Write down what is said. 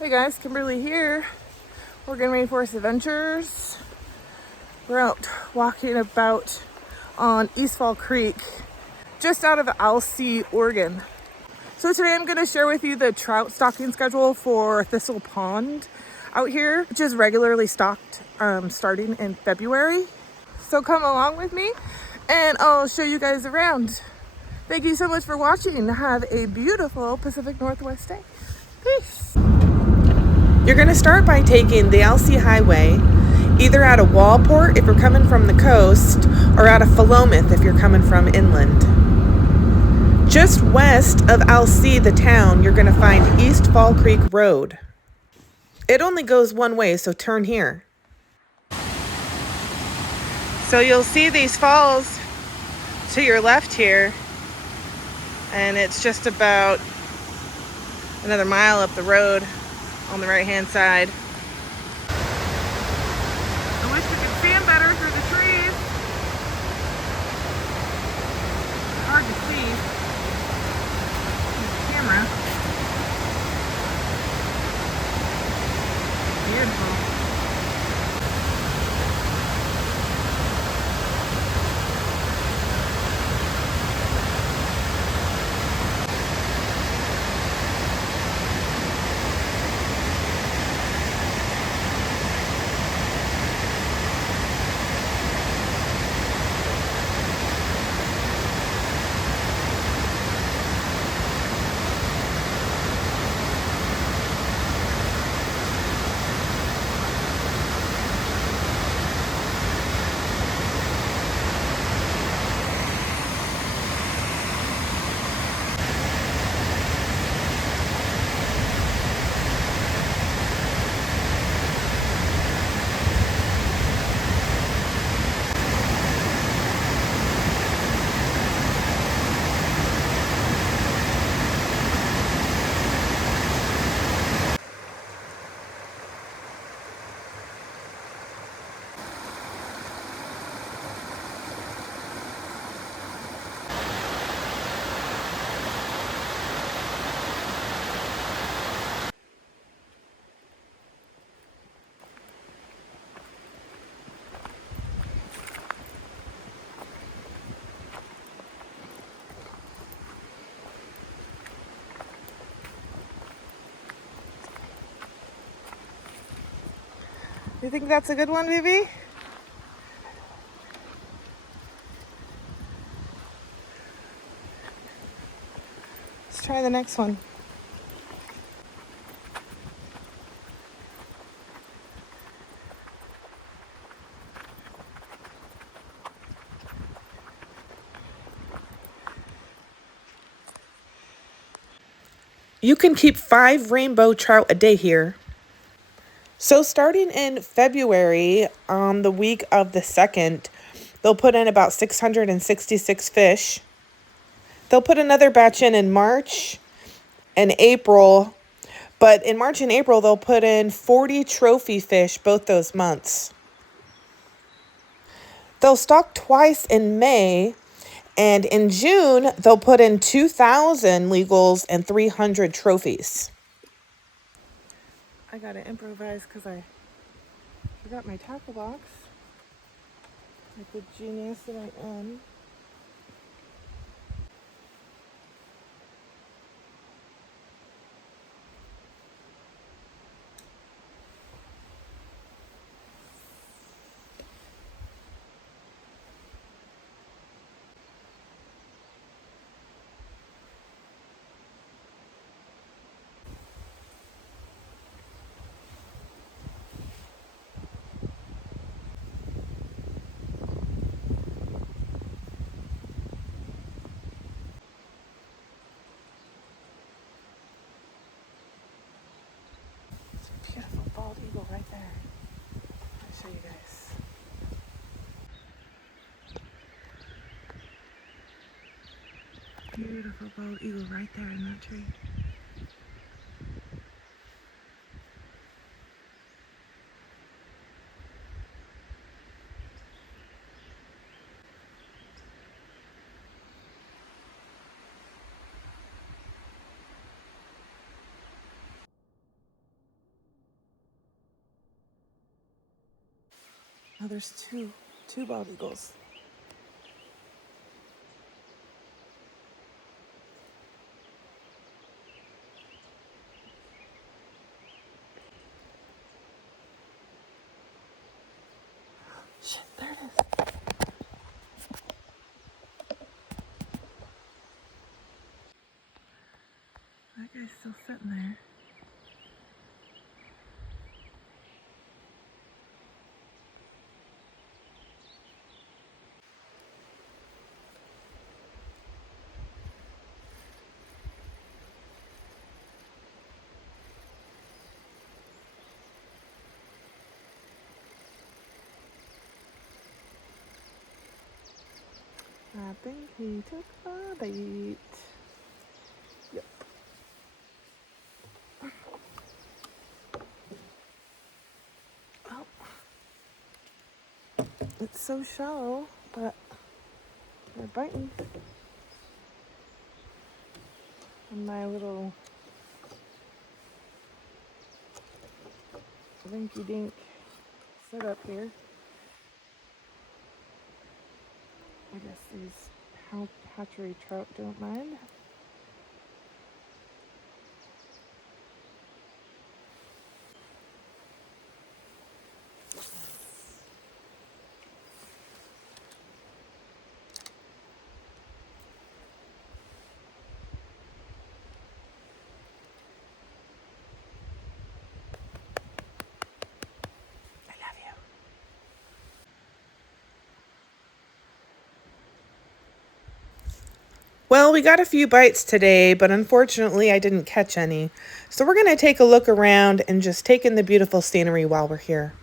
Hey guys, Kimberly here. We're getting Rainforest Adventures. We're out walking about on East Fall Creek, just out of Alsea, Oregon. So today I'm going to share with you the trout stocking schedule for Thissell Pond out here, which is regularly stocked starting in February. So come along with me and I'll show you guys around. Thank you so much for watching. Have a beautiful Pacific Northwest day. Peace. You're going to start by taking the Alsea Highway, either out of Walport if you're coming from the coast, or out of Philomath if you're coming from inland. Just west of Alsea, the town, you're going to find East Fall Creek Road. It only goes one way, so turn here. So you'll see these falls to your left here, and it's just about another mile up the road on the right hand side. I wish we could see them better through the trees. Hard to see with the camera. Beautiful. You think that's a good one, Vivi? Let's try the next one. You can keep 5 rainbow trout a day here. So starting in February, on the week of the 2nd, they'll put in about 666 fish. They'll put another batch in March and April, but in March and April, they'll put in 40 trophy fish both those months. They'll stock twice in May, and in June, they'll put in 2,000 legals and 300 trophies. I gotta improvise because I forgot my tackle box, like the genius that I am. Beautiful bald eagle right there. I'll show you guys. Beautiful bald eagle right there in that tree. Oh, there's two bald eagles. Shit, there it is. That guy's still sitting there. I think he took the bait. Yep. Oh. It's so shallow, but they're biting. And my little rinky dink setup here. I guess these hatchery trout don't mind. I love you. Well, we got a few bites today, but unfortunately I didn't catch any. So we're going to take a look around and just take in the beautiful scenery while we're here.